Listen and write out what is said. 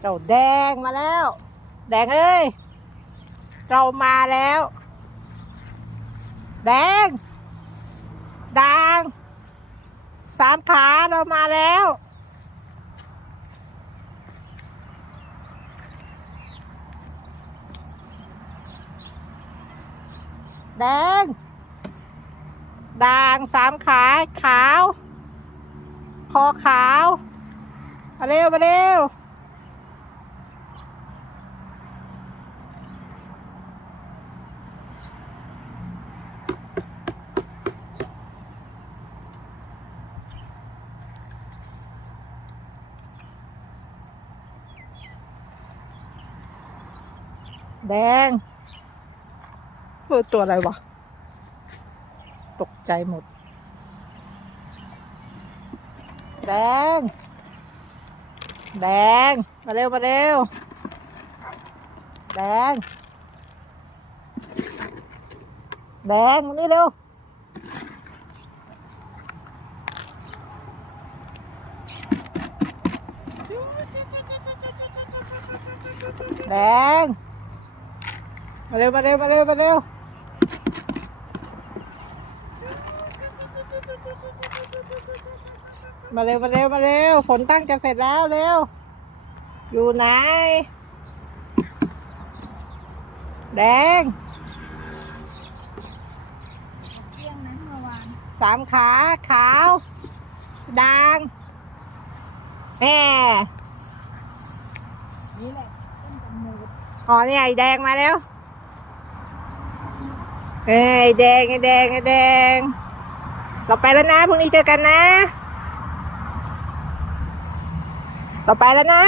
เจ้าแดงมาแล้ว แดงเอ้ยเรามาแล้วแดงด่างสามขาเรามาแล้วแดงด่างสามขาขาวคอขาวมาเร็วมาเร็วแดงตัวอะไรวะตกใจหมดแดงแดงมาเร็วมาเร็วแดงแดงมานี่เร็วแดงมาเร็วมาเร็วมาเร็วมาเร็วมาเร็วมาเร็วมาเร็วฝนตั้งจะเสร็จแล้วเร็วอยู่ไหนแดงสามขาขาวด่างแหมนี่แหละอ๋อนี่ไอ้แดงมาแล้วไอ้แดงไอ้แดงไอ้แดงเราไปแล้วนะพรุ่งนี้เจอกันนะเราไปแล้วนะ